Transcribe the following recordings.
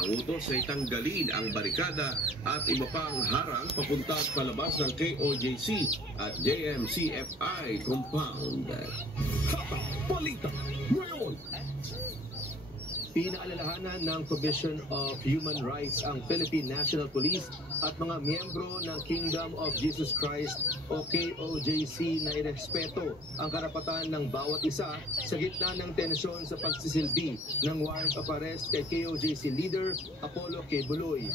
Ang utos ay tanggalin ang barikada at iba pang harang papunta at palabas ng KOJC at JMCFI compound. Balita ngayon. Pinaalalahanan ng Commission of Human Rights ang Philippine National Police at mga miyembro ng Kingdom of Jesus Christ o KOJC na irespeto ang karapatan ng bawat isa sa gitna ng tensyon sa pagsisilbi ng warrant of arrest kay KOJC leader Apollo K. Buloy.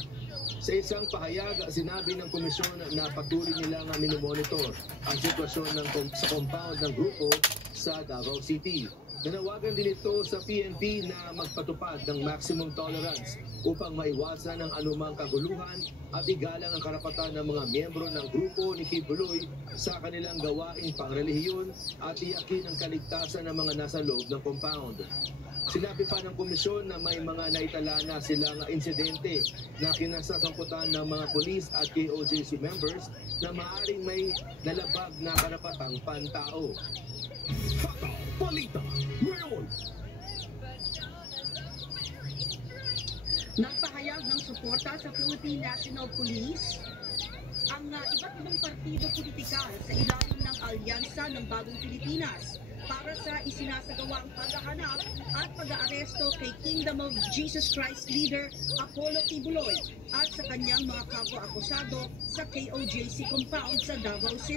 Sa isang pahayag, sinabi ng komisyon na patuloy nilang minomonitor ang sitwasyon sa compound ng grupo sa Davao City. Nanawagan din ito sa PNP na magpatupad ng maximum tolerance upang maiwasan ang anumang kaguluhan at igalang ang karapatan ng mga miyembro ng grupo ni Kibuloy sa kanilang gawaing pangrelihiyon at tiyakin ang kaligtasan ng mga nasa loob ng compound. Sinabi pa ng komisyon na may mga naitala na silang insidente na kinasasangkutan ng mga polis at KOJC members na maaaring may nalabag na karapatang pantao. Balita ngayon. Nagpahayag ng suporta sa Philippine National Police ang iba't ibang partido politikal sa ilalim ng Alyansa ng Bagong Pilipinas para sa isinasagawang paghahanap at pag-aaresto kay Kingdom of Jesus Christ leader Apollo Kibuloy at sa kanyang mga kapwa-akusado sa KOJC compound sa Davao City.